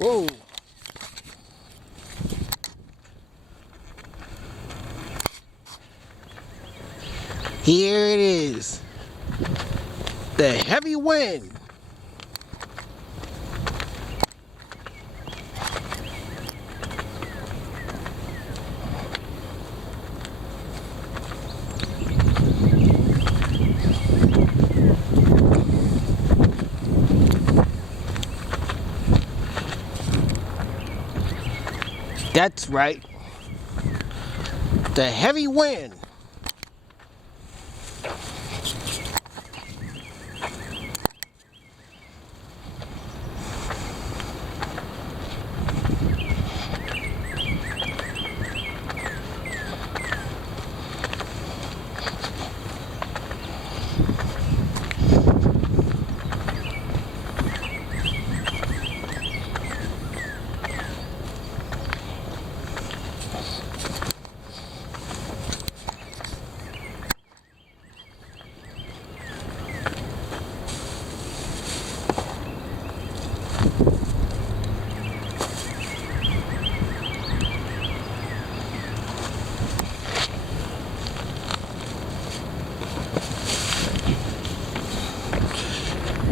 Whoa. Here it is. The heavy wind. That's right. The heavy wind.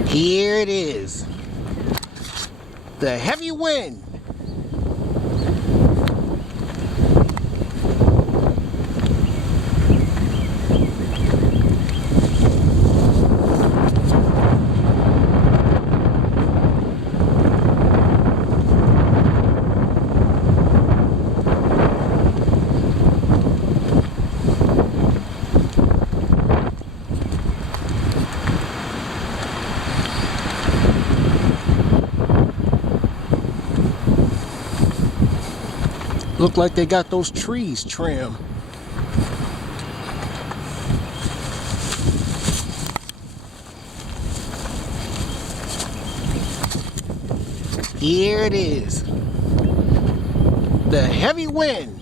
Here it is. The heavy wind. Look like they got those trees trimmed. Here it is. The heavy wind.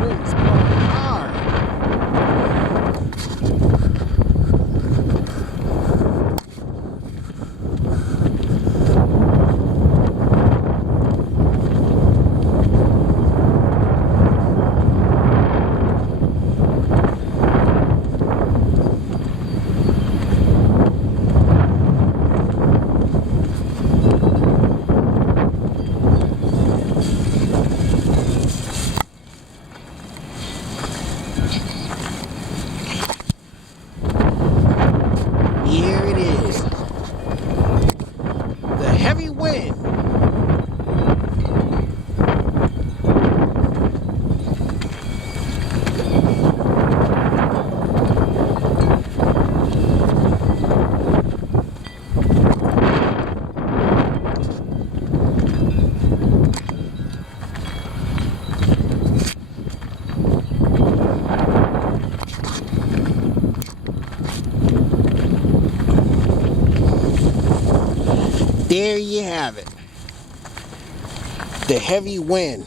Winds blowing hard. Here it is. The heavy wind. There you have it. The heavy wind.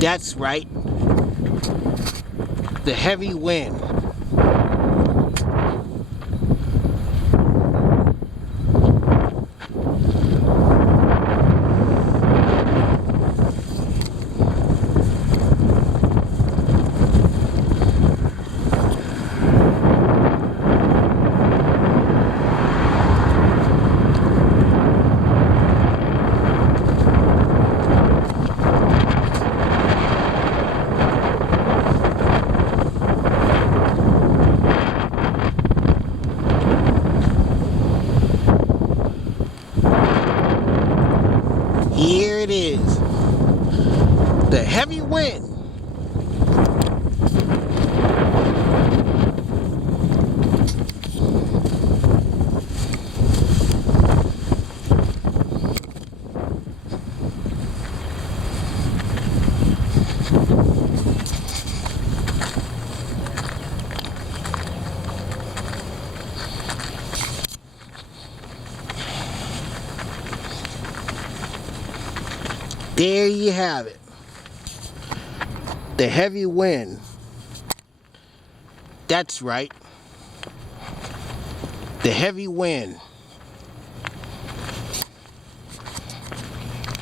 That's right. The heavy wind. Here it is. The heavy wind. There you have it. The heavy wind. That's right. The heavy wind.